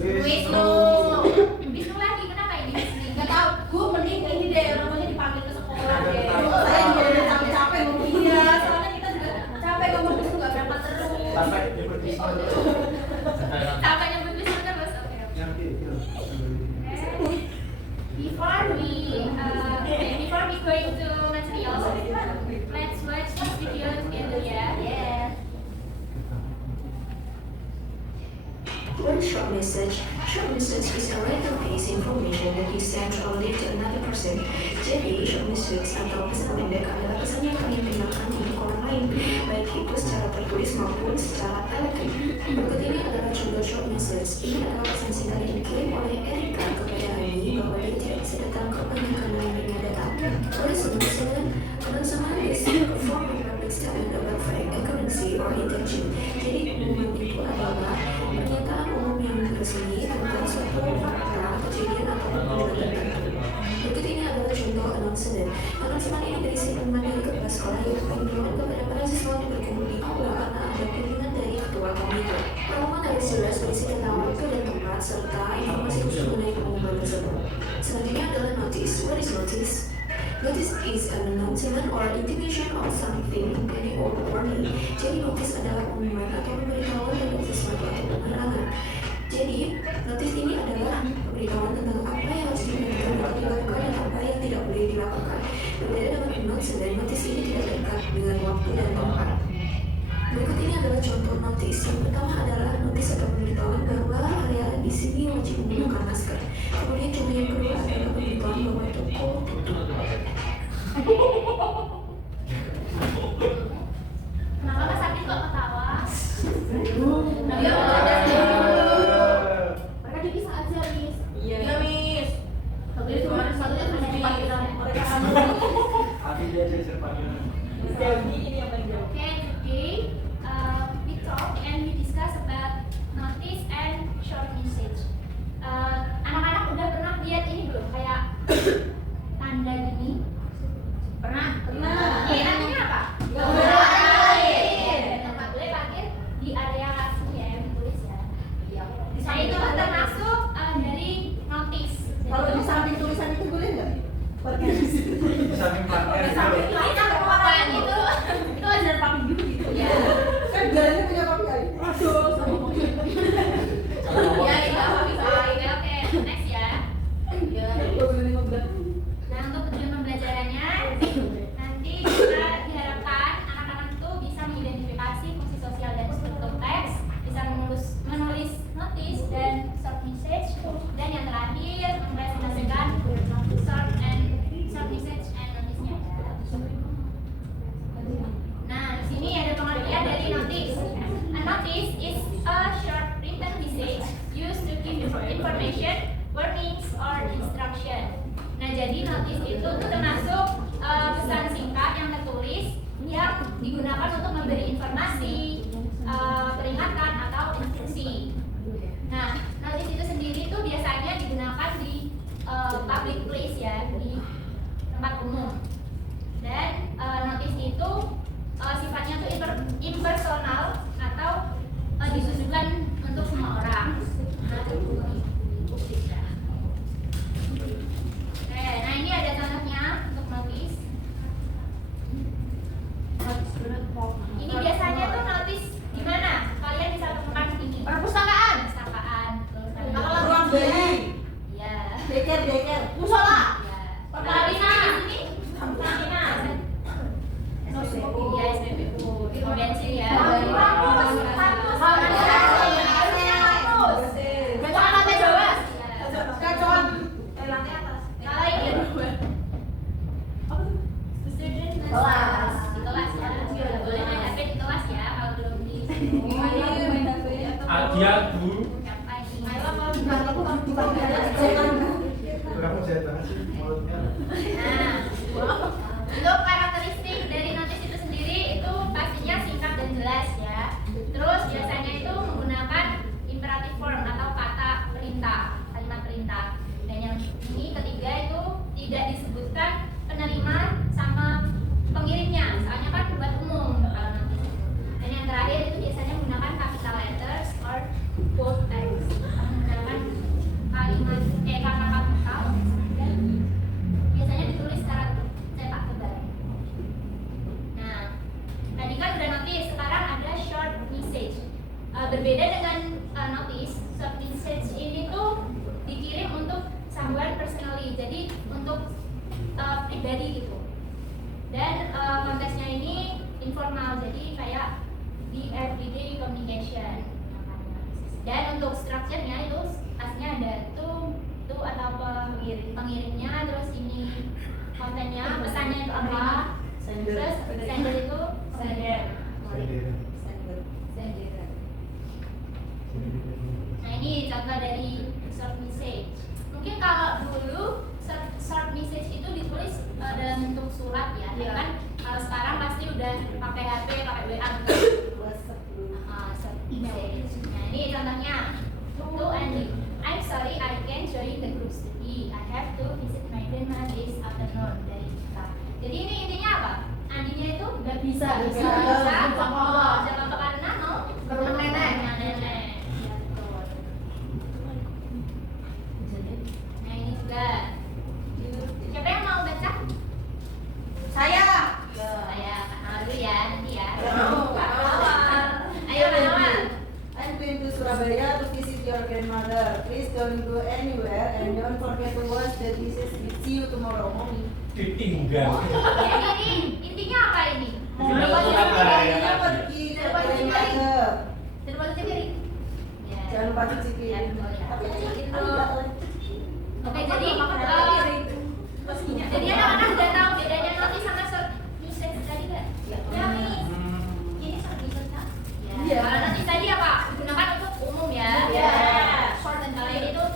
Wisnu. Wisnu lagi kenapa ini? Gak tau, gue mending ini deh namanya dipanggil ke sekolah deh. Saya juga capek-capek ngomong. Iya, soalnya kita juga capek ngomong Wisnu gak berangkat terus. Sampai nyebut Wisnu dulu. Sampai nyebut Wisnu terus. Oke. Before we going to materials, let's watch this video together ya. Yes. What is short message? Short message is a random piece information that you send or leave to another person. Jadi, short message atau pesan pendek adalah pesan yang kalian tinggalkan untuk orang lain, baik itu secara tertulis maupun secara elektrik. Berikut ini adalah contoh short message. Ini adalah pesan singkat yang dikirim oleh Erika kepada Rani bahwa dia tidak bisa datang ke pernikahan lainnya datang. Oleh sebelumnya, someone is performing public statement about fake accuracy or intention. Jadi, pengumuman itu adalah pernyataan umum yang resmi tentang suatu fakta, kejadian atau pengumuman tertentu. Berikut ini adalah contoh announcement. Announcement ini berisi pengumuman dari kepala sekolah yang mengirimkan kepada para siswa yang berkumpul di aula karena ada kunjungan dari ketua komite. Pengumuman harus jelas berisi tentang waktu dan tempat serta informasi khusus mengenai pengumuman tersebut. Selanjutnya adalah notice. What is notice? Notice is an announcement or intimation of something impending or warning. Jadi notice adalah pengumuman atau pemberitahuan tentang sesuatu atau pelarangan. Jadi notice ini adalah pemberitahuan tentang apa yang harus dilakukan atau dilakukan dan apa yang tidak boleh dilakukan. Berbeda dengan announcement, notice ini tidak terikat dengan waktu dan tempat. Berikut ini adalah contoh notice. Yang pertama adalah notice atau pemberitahuan bahwa area di sini wajib menggunakan masker. Kemudian contoh yang kedua adalah pemberitahuan bahwa toko tutup. Kenapa Mas Sakit kok ketawa? Dia mau belajar dulu. Mereka dipisah aja, Miss. Iya, Miss. Satu itu kemarin satunya terus dipanggilan. Tapi dia jadi panggilan. Jadi ini yang paling jauh. Okay, today we talk and we discuss about notice and short message. Anak-anak udah pernah lihat ini belum? Kayak tanda gini? Pernah? Pernah. Ini artinya apa? Nggak boleh parkir. Nggak boleh parkir di area sini ya, yang ditulis ya. Nah itu termasuk dari notice. Kalau di samping tulisan itu boleh nggak? Parkir di situ. Di samping parkir Di itu. samping itu bukan itu ada papi gitu gitu ya. Kan jalannya punya papi kali. Aduh, sama Ya itu papi papi. Oke, next ya. ya. Gue belum ngobrol. Nah untuk tujuan pembelajarannya nanti kita diharapkan anak-anak itu bisa mengidentifikasi fungsi sosial dan struktur teks, bisa menulis notice dan short message, dan yang terakhir mempresentasikan short message and notice-nya. Nah di sini ada pengertian dari notice. A notice is a short written message used to give information, warnings, or instruction. Nah, jadi notice itu tuh termasuk pesan singkat yang tertulis yang digunakan untuk memberi informasi, peringatan atau instruksi. Nah, notice itu sendiri tuh biasanya digunakan di public place ya, di tempat umum. Dan notice itu sifatnya tuh impersonal atau ditujukan untuk semua orang. Nah ini ada contohnya untuk notice. Ini biasanya tuh notice di mana? Kalian bisa temukan ini. Perpustakaan. Perpustakaan. Kalau ruang bayi. Iya. Deker. Musola. Iya. Pertamina di sini. Pertamina. Iya SPBU. Di bensin ya. Gacoan lantai bawah. Iya. Gacoan lantai atas. Kalau ini Kelas. di kelas ya. Boleh main HP di kelas ya kalau belum di Adia Bu. capai. Kamu saya banget sih mulutnya. Nah, untuk karakteristik dari notice itu sendiri itu pastinya singkat dan jelas ya. Terus biasanya itu menggunakan imperative form atau kata perintah, kalimat perintah. Dan yang ini ketiga itu tidak disebutkan penerima sama pengirimnya, soalnya kan buat umum kalau notice. Dan yang terakhir itu biasanya menggunakan capital letters or bold text, menggunakan jadi untuk pribadi gitu. Dan konteksnya ini informal, jadi kayak di everyday communication. Dan untuk structure-nya itu aslinya ada to atau pengirimnya, terus ini kontennya, pesannya itu apa, terus sender itu sender. Nah ini contoh dari short message. Mungkin kalau dulu short message itu ditulis dalam bentuk surat ya, kan kalau sekarang pasti udah pakai HP, pakai WA short message. Nah ini contohnya to Andy. I'm sorry I can't join the group study. I have to visit my grandma this afternoon. Dari kita. Jadi ini intinya apa? Andinya itu nggak bisa apa karena mau ke rumah nenek. Nah ini juga. Siapa yang mau baca? Saya. Saya Kak dulu ya, nanti ya. Ayo Nawal. I'm going to Surabaya to visit your grandmother. Please don't go anywhere and don't forget to wash the dishes. See you tomorrow, mommy. Ditinggal. Jadi ini intinya apa ini? Dia pergi ke grandmother. Terus sendiri. Jangan lupa cuci piring. Tapi Itu. Oke, jadi anak-anak udah tahu bedanya notis sama short message tadi nggak? Ya, ini short message kan? Iya. Kalau notis tadi apa? Digunakan untuk umum ya. Iya. Short dan kalau ini tuh.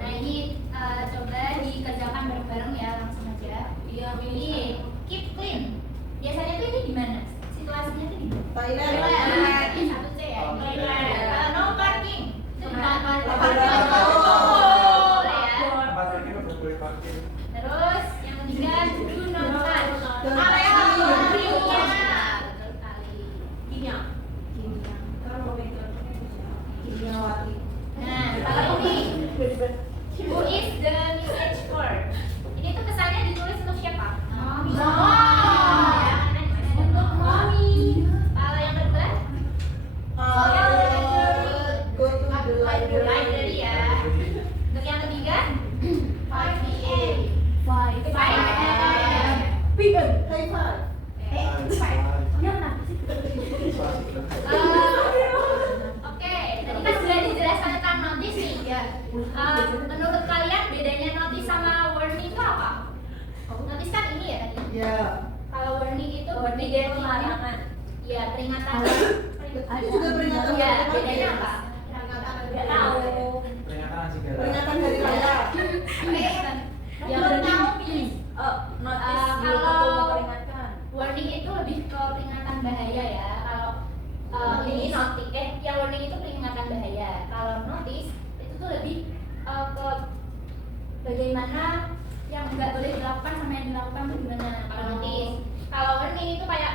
Nah ini coba dikerjakan bareng-bareng ya, langsung aja. Ini keep clean. Biasanya tuh ini di mana? Situasinya tuh di mana? Thailand. Ini satu C ya. No parking. Itu di mana? Tempat parkir nggak boleh parkir. Terus yang ketiga do not touch. Don't Area touch. kimia. Betul sekali. Kimia. Kimiawati. Nah, kalau ini who is the message for? Ini tuh pesannya ditulis untuk siapa? Mami. Ya, untuk mami. Kalau yang kedua? Go to the library. Library ya. Untuk yang ketiga? 5 p.m. 5 p.m. High five. Oke, tadi kan sudah dijelaskan tentang notis nih. Menurut kalian bedanya notis sama warning itu apa? Notis kan ini ya tadi. Ya. Kalau warning itu Larangan. ya peringatan. Itu juga peringatan. Ya, bedanya apa? Nggak tahu. Peringatan anjing galak. Peringatan hari raya. Yang belum tahu nih. Notis kalau peringatkan. warning itu lebih ke peringatan bahaya ya. Kalau ini notis, yang warning itu peringatan bahaya. Kalau notis itu tuh lebih ke bagaimana yang nggak boleh dilakukan sama yang dilakukan itu gimana. Kalau notis, kalau warning itu kayak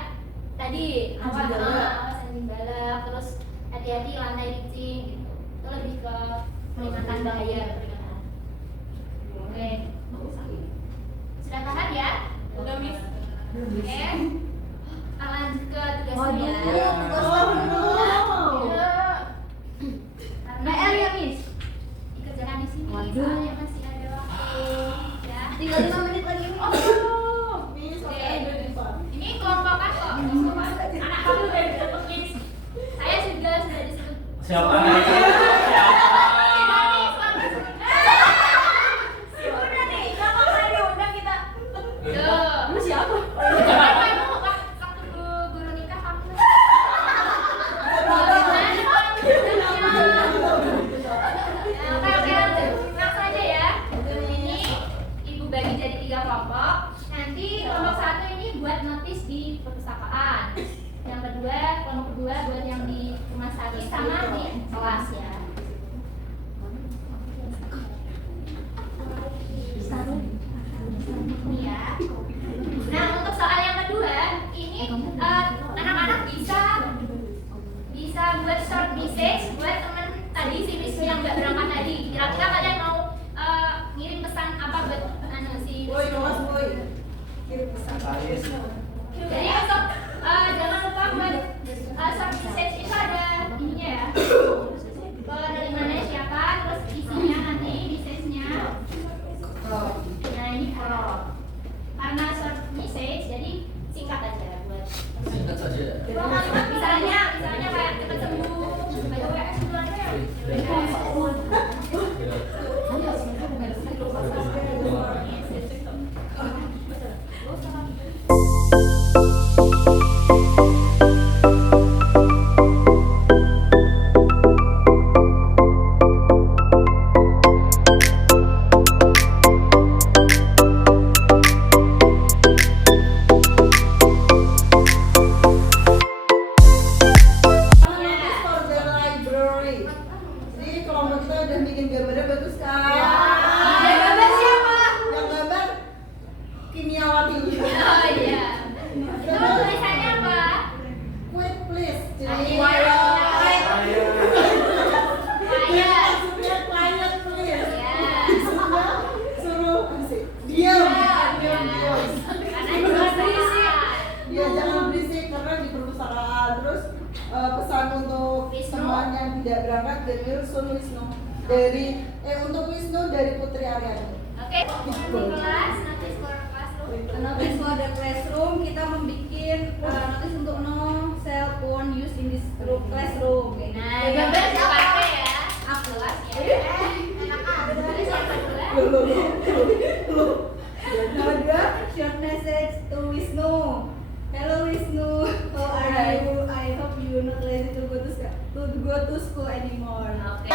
tadi Anjing galak. awas anjing galak, terus hati-hati lantai licin gitu. Itu lebih ke peringatan bahaya, peringatan. Oke, sudah paham ya? Udah, Miss. Oke, lanjut ke tugas Waduh. ya. Oh, Karena PR ya, Miss? dikerjakan di sini, Waduh. soalnya masih ada waktu. Ya. Tinggal 5 menit lagi. Miss, Oke. oke. Ini kelompokan kok. Anak kamu udah disebut Miss. Saya sudah disebut. Siapa? Udah nih, siapa yang diundang kita? Tuh. Lu siapa? Kamu waktu guru nikah kamu. Oke, langsung aja ya. Ini ibu bagi jadi 3 kelompok. Nanti kelompok 1 ini buat notis di perpustakaan. Yang kedua, kelompok kedua buat yang di rumah sakit sama di kelas ya. Ini ya. Nah, untuk soal yang kedua, ini anak-anak bisa buat short message buat teman tadi si Miss yang nggak berangkat tadi. Kira-kira kalian mau ngirim pesan apa buat si Boy, Mas Boy. Kirim pesan. Jadi untuk jangan lupa buat short message itu ada ininya ya. Dari mana siapa, tidak berangkat dari Son Wisnu. Untuk Wisnu dari Putri Aryani. Oke, kelas notice for classroom. Notice for the classroom, kita membuat notice untuk no cell phone use in this classroom. Nah, gambar siapa ya? Aku. Kelas ya. Enak aja. Terus yang kedua. Nomor 2, short message to Wisnu. Hello Wisnu, how are you? I hope you not lazy to go to school anymore. Oke.